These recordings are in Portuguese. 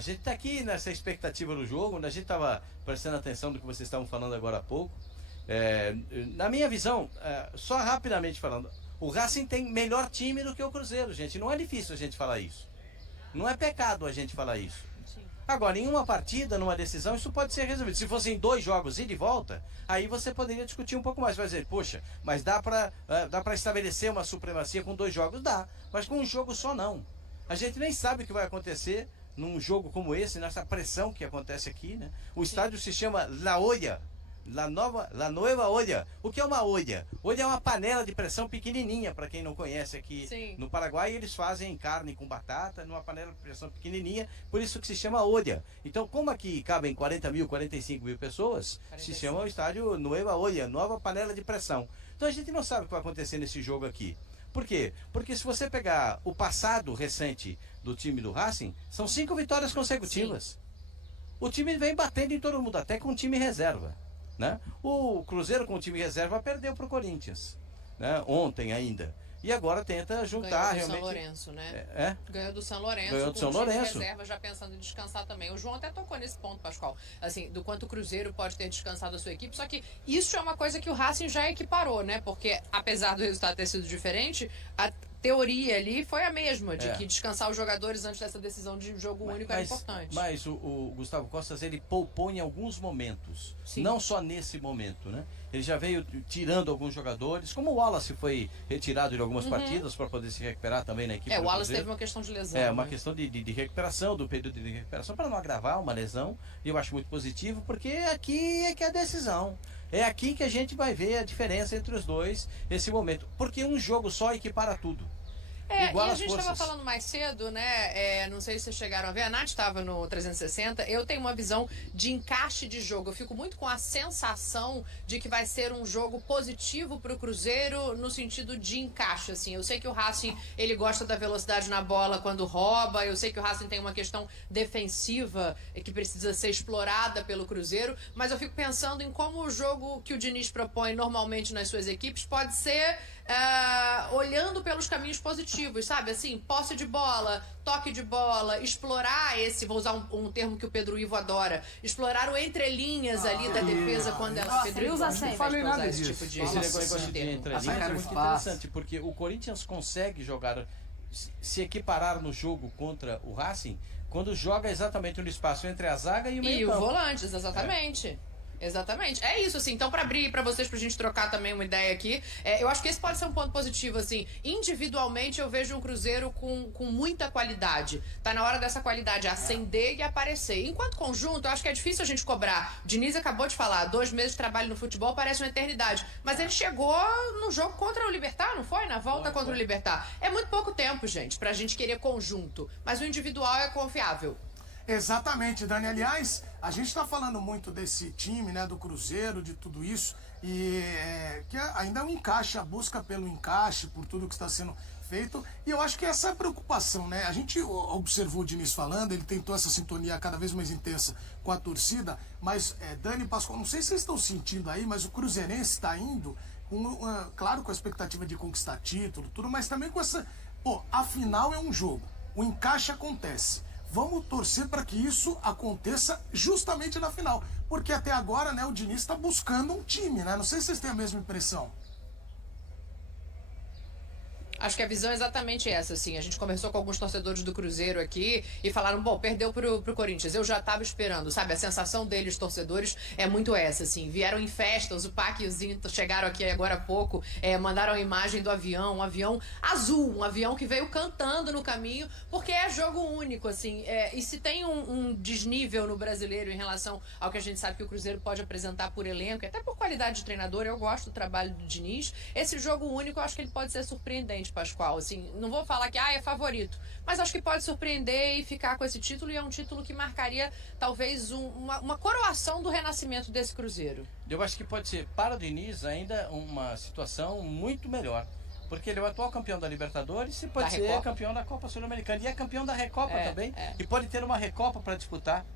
a gente está aqui nessa expectativa do jogo, né? A gente estava prestando atenção no que vocês estavam falando agora há pouco. Na minha visão, só rapidamente falando, o Racing tem melhor time do que o Cruzeiro, gente. Não é difícil a gente falar isso. Não é pecado a gente falar isso. Sim. Agora, em uma partida, numa decisão, isso pode ser resolvido. Se fossem 2 jogos ida e volta, aí você poderia discutir um pouco mais. Vai dizer, poxa, mas dá para estabelecer uma supremacia com 2 jogos? Dá, mas com um jogo só não. A gente nem sabe o que vai acontecer num jogo como esse, nessa pressão que acontece aqui, né? O estádio se chama La Olla. La Nueva Olla. O que é uma olla? Olla é uma panela de pressão pequenininha, para quem não conhece aqui. Sim. No Paraguai eles fazem carne com batata numa panela de pressão pequenininha, por isso que se chama olla. Então, como aqui cabem 40 mil, 45 mil pessoas, 45. se chama o estádio Nueva Olla, nova panela de pressão. Então a gente não sabe o que vai acontecer nesse jogo aqui. Por quê? Porque se você pegar o passado recente do time do Racing, são 5 vitórias consecutivas. Sim. O time vem batendo em todo mundo, até com o time reserva. Né? O Cruzeiro com o time reserva perdeu para o Corinthians, né? Ontem ainda. E agora tenta juntar Ganhou do realmente. São Lourenço, né? Ganhou do São Lourenço. Ganhou do São com o time Lourenço. reserva já pensando em descansar também. O João até tocou nesse ponto, Pascoal. Assim, do quanto o Cruzeiro pode ter descansado a sua equipe. Só que isso é uma coisa que o Racing já equiparou, né? Porque apesar do resultado ter sido diferente, a teoria ali foi a mesma, de que descansar os jogadores antes dessa decisão de jogo único era importante. Mas o Gustavo Costas, ele poupou em alguns momentos. Sim. Não só nesse momento, né? Ele já veio tirando alguns jogadores, como o Wallace foi retirado de algumas partidas para poder se recuperar também na equipe. O Wallace teve uma questão de lesão. Uma questão de recuperação, do período de recuperação, para não agravar uma lesão. E eu acho muito positivo, porque aqui é que é a decisão. É aqui que a gente vai ver a diferença entre os dois, esse momento. Porque um jogo só equipara tudo. E a gente estava falando mais cedo, né? Não sei se vocês chegaram a ver, a Nath estava no 360. Eu tenho uma visão de encaixe de jogo. Eu fico muito com a sensação de que vai ser um jogo positivo para o Cruzeiro no sentido de encaixe. Assim. Eu sei que o Racing ele gosta da velocidade na bola quando rouba. Eu sei que o Racing tem uma questão defensiva que precisa ser explorada pelo Cruzeiro. Mas eu fico pensando em como o jogo que o Diniz propõe normalmente nas suas equipes pode ser olhando pelos caminhos positivos, sabe? Assim, posse de bola, toque de bola, explorar vou usar um termo que o Pedro Ivo adora, explorar o entrelinhas ali da defesa quando ela... Pedro Ivo usa sempre. Falei nada disso. Esse negócio de entrelinhas é muito interessante, porque o Corinthians consegue jogar, se equiparar no jogo contra o Racing, quando joga exatamente no espaço entre a zaga e o meio campo. E o volantes, exatamente. Exatamente. É isso, assim. Então, para abrir para vocês, pra gente trocar também uma ideia aqui, eu acho que esse pode ser um ponto positivo, assim. Individualmente, eu vejo um Cruzeiro com muita qualidade. Tá na hora dessa qualidade acender e aparecer. Enquanto conjunto, eu acho que é difícil a gente cobrar. Diniz acabou de falar, 2 meses de trabalho no futebol parece uma eternidade. Mas ele chegou no jogo contra o Libertad, não foi? Na volta contra o Libertad. É muito pouco tempo, gente, pra gente querer conjunto. Mas o individual é confiável. Exatamente, Dani. Aliás, a gente está falando muito desse time, né, do Cruzeiro, de tudo isso, e que ainda é um encaixe, a busca pelo encaixe, por tudo que está sendo feito, e eu acho que essa é a preocupação, né? A gente observou o Diniz falando, ele tentou essa sintonia cada vez mais intensa com a torcida, mas Dani e Pascoal, não sei se vocês estão sentindo aí, mas o Cruzeirense está indo, claro, com a expectativa de conquistar título, tudo, mas também com essa... a final é um jogo, o encaixe acontece. Vamos torcer para que isso aconteça justamente na final. Porque até agora, né, o Diniz está buscando um time, né? Não sei se vocês têm a mesma impressão. Acho que a visão é exatamente essa, assim. A gente conversou com alguns torcedores do Cruzeiro aqui e falaram, perdeu pro Corinthians. Eu já tava esperando, sabe? A sensação deles, torcedores, é muito essa, assim. Vieram em festas, o Pac e o Zinho chegaram aqui agora há pouco, mandaram a imagem do avião, um avião azul, um avião que veio cantando no caminho, porque é jogo único, assim. E se tem um desnível no brasileiro em relação ao que a gente sabe que o Cruzeiro pode apresentar por elenco, e até por qualidade de treinador, eu gosto do trabalho do Diniz, esse jogo único eu acho que ele pode ser surpreendente, Pascoal, assim, não vou falar que é favorito, mas acho que pode surpreender e ficar com esse título, e é um título que marcaria talvez uma coroação do renascimento desse Cruzeiro. Eu acho que pode ser para o Diniz ainda uma situação muito melhor, porque ele é o atual campeão da Libertadores e pode ser campeão da Copa Sul-Americana, e é campeão da Recopa também, e pode ter uma Recopa para disputar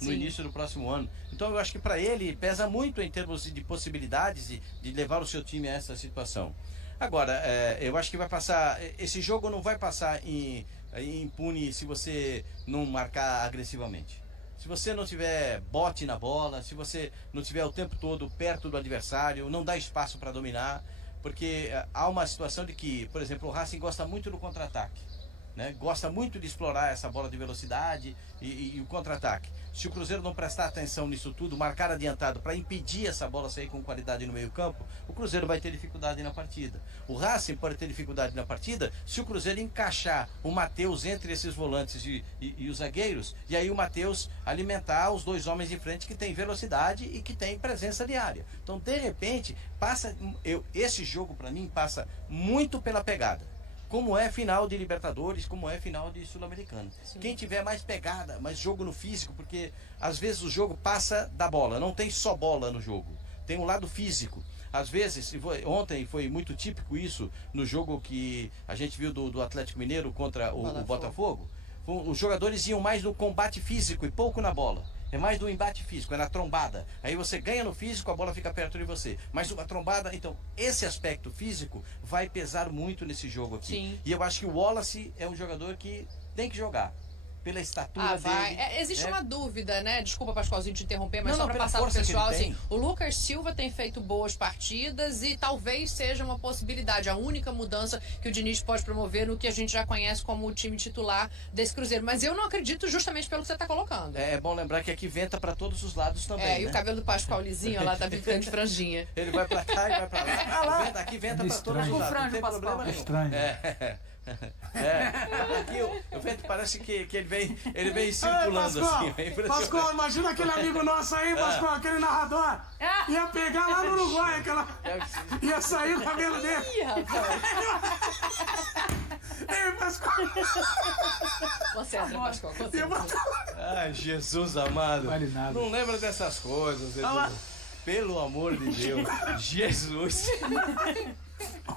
no início do próximo ano. Então eu acho que para ele pesa muito em termos de possibilidades de levar o seu time a essa situação. Agora, eu acho que vai passar, esse jogo não vai passar impune se você não marcar agressivamente. Se você não tiver bote na bola, se você não tiver o tempo todo perto do adversário, não dá espaço para dominar, porque há uma situação de que, por exemplo, o Racing gosta muito do contra-ataque, né? Gosta muito de explorar essa bola de velocidade e o contra-ataque. Se o Cruzeiro não prestar atenção nisso tudo, marcar adiantado para impedir essa bola sair com qualidade no meio-campo, o Cruzeiro vai ter dificuldade na partida. O Racing pode ter dificuldade na partida se o Cruzeiro encaixar o Matheus entre esses volantes e os zagueiros, e aí o Matheus alimentar os dois homens de frente que tem velocidade e que tem presença de área. Então, de repente, esse jogo para mim passa muito pela pegada. Como é final de Libertadores, como é final de Sul-Americana. Quem tiver mais pegada, mais jogo no físico, porque às vezes o jogo passa da bola, não tem só bola no jogo, tem um lado físico. Às vezes, ontem foi muito típico isso no jogo que a gente viu do Atlético Mineiro contra o Botafogo. Os jogadores iam mais no combate físico e pouco na bola. É mais do embate físico, é na trombada. Aí você ganha no físico, a bola fica perto de você. Mas a trombada, então, esse aspecto físico vai pesar muito nesse jogo aqui. Sim. E eu acho que o Wallace é um jogador que tem que jogar. Pela estatura dele. Existe uma dúvida, né? Desculpa, Pascoalzinho, te interromper, mas não, só para passar pro pessoal, assim, tem. o Lucas Silva tem feito boas partidas e talvez seja uma possibilidade, a única mudança que o Diniz pode promover no que a gente já conhece como o time titular desse Cruzeiro. Mas eu não acredito justamente pelo que você está colocando. É bom lembrar que aqui venta para todos os lados também, né? E o cabelo do Pascoal lisinho, lá tá ficando de franjinha. Ele vai para cá e vai para lá. Aqui venta para todos os lados, não tem problema nenhum. Estranho. Aqui o vento parece que ele vem circulando assim. Pascoal, imagina aquele amigo nosso aí, Pascoal, aquele narrador. Ia pegar lá no Uruguai, ia sair o cabelo dele. Ih, rapaz. Ei, Pascoal. Concentra, Pascoal, concentra. Ai, Jesus amado. Vale nada. Não lembra dessas coisas, Edu. Pelo amor de Deus. Jesus.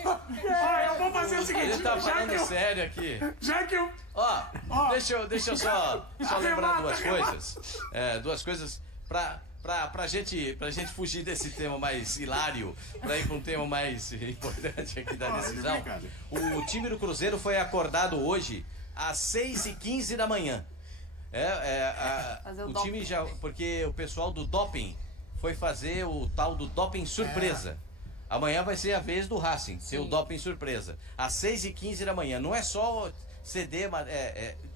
Olha, eu vou fazer o seguinte. Ele tá falando sério aqui. Já que eu... Ó, deixa eu só lembrar duas coisas pra gente fugir desse tema mais hilário, pra ir pra um tema mais importante aqui da decisão. O time do Cruzeiro foi acordado hoje às 6h15 da manhã. O time já... Porque o pessoal do doping foi fazer o tal do doping surpresa. Amanhã vai ser a vez do Racing, ser o doping surpresa. Às 6h15 da manhã. Não é só CD,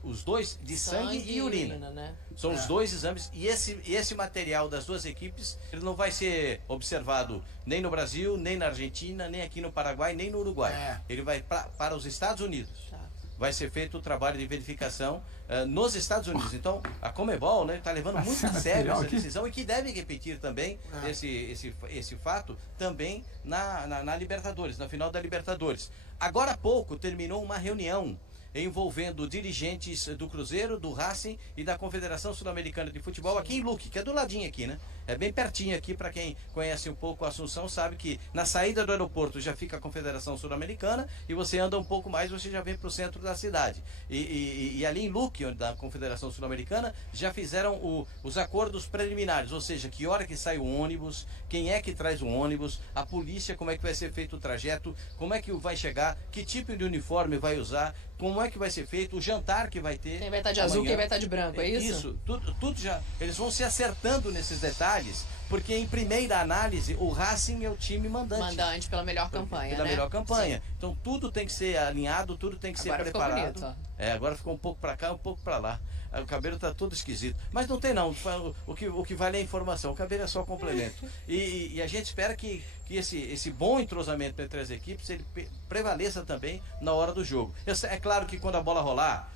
os dois de sangue e urina. Né? São os dois exames. E esse material das duas equipes, ele não vai ser observado nem no Brasil, nem na Argentina, nem aqui no Paraguai, nem no Uruguai. Ele vai para os Estados Unidos. Vai ser feito o trabalho de verificação nos Estados Unidos. Então, a Conmebol está levando muito a sério essa decisão e que deve repetir também esse fato também na Libertadores, na final da Libertadores. Agora há pouco terminou uma reunião envolvendo dirigentes do Cruzeiro, do Racing e da Confederação Sul-Americana de Futebol aqui em Luque, que é do ladinho aqui, né? É bem pertinho aqui, para quem conhece um pouco a Assunção, sabe que na saída do aeroporto já fica a Confederação Sul-Americana e você anda um pouco mais, você já vem para o centro da cidade. E ali em Luque, da Confederação Sul-Americana, já fizeram os acordos preliminares, ou seja, que hora que sai o ônibus, quem é que traz o ônibus, a polícia, como é que vai ser feito o trajeto, como é que vai chegar, que tipo de uniforme vai usar, como é que vai ser feito, o jantar que vai ter. Quem vai estar de azul, quem vai estar de branco, é isso? Isso, tudo já. Eles vão se acertando nesses detalhes, porque em primeira análise o Racing é o time mandante. Mandante pela melhor campanha, pela né? melhor campanha. Sim. Então tudo tem que ser alinhado, tudo tem que Agora ser preparado. Ficou bonito, ó. Agora ficou um pouco para cá, um pouco para lá. O cabelo tá todo esquisito. Mas não tem não. O que vale é a informação. O cabelo é só complemento. E a gente espera que esse bom entrosamento entre as equipes ele prevaleça também na hora do jogo. É claro que quando a bola rolar,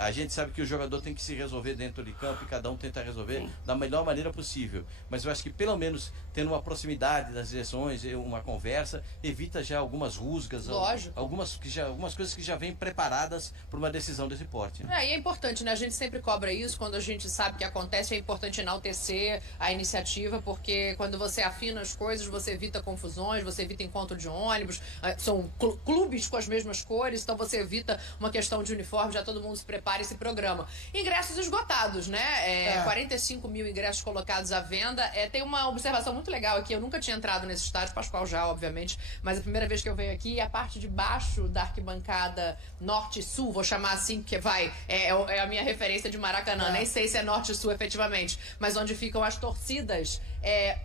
a gente sabe que o jogador tem que se resolver dentro de campo e cada um tenta resolver da melhor maneira possível. Mas eu acho que pelo menos tendo uma proximidade das direções, uma conversa, evita já algumas rusgas, algumas coisas que já vêm preparadas para uma decisão desse porte. Né? E é importante, né? A gente sempre cobra isso, quando a gente sabe que acontece, é importante enaltecer a iniciativa, porque quando você afina as coisas, você evita confusões, você evita encontro de ônibus, são clubes com as mesmas cores, então você evita uma questão de uniforme, já todo mundo mundo se prepara e se programa. Ingressos esgotados, né? 45 mil ingressos colocados à venda. Tem uma observação muito legal aqui, eu nunca tinha entrado nesse estádio, Pascoal já, obviamente, mas a primeira vez que eu venho aqui, a parte de baixo da arquibancada norte e sul, vou chamar assim, porque é a minha referência de Maracanã, nem sei se é norte e sul efetivamente, mas onde ficam as torcidas,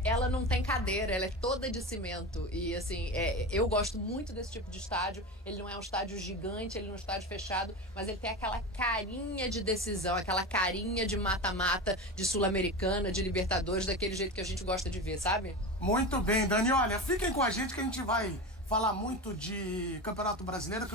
ela não tem cadeira, ela é toda de cimento. E assim, eu gosto muito desse tipo de estádio. Ele não é um estádio gigante, ele não é um estádio fechado, mas ele tem aquela carinha de decisão, aquela carinha de mata-mata, de Sul-Americana, de Libertadores, daquele jeito que a gente gosta de ver, sabe? Muito bem, Dani. Olha, fiquem com a gente que a gente vai falar muito de Campeonato Brasileiro.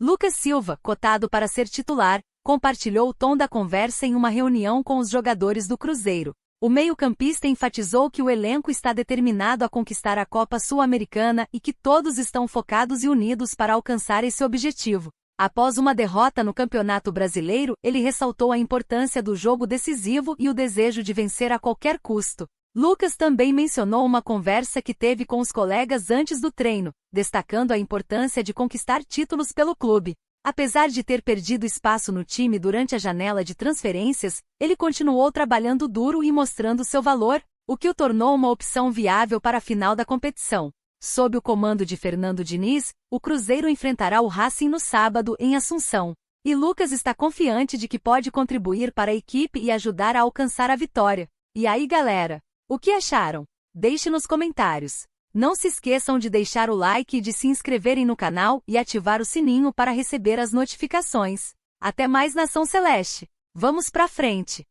Lucas Silva, cotado para ser titular, compartilhou o tom da conversa em uma reunião com os jogadores do Cruzeiro. O meio-campista enfatizou que o elenco está determinado a conquistar a Copa Sul-Americana e que todos estão focados e unidos para alcançar esse objetivo. Após uma derrota no Campeonato Brasileiro, ele ressaltou a importância do jogo decisivo e o desejo de vencer a qualquer custo. Lucas também mencionou uma conversa que teve com os colegas antes do treino, destacando a importância de conquistar títulos pelo clube. Apesar de ter perdido espaço no time durante a janela de transferências, ele continuou trabalhando duro e mostrando seu valor, o que o tornou uma opção viável para a final da competição. Sob o comando de Fernando Diniz, o Cruzeiro enfrentará o Racing no sábado em Assunção. E Lucas está confiante de que pode contribuir para a equipe e ajudar a alcançar a vitória. E aí, galera? O que acharam? Deixe nos comentários. Não se esqueçam de deixar o like e de se inscreverem no canal e ativar o sininho para receber as notificações. Até mais, Nação Celeste! Vamos pra frente!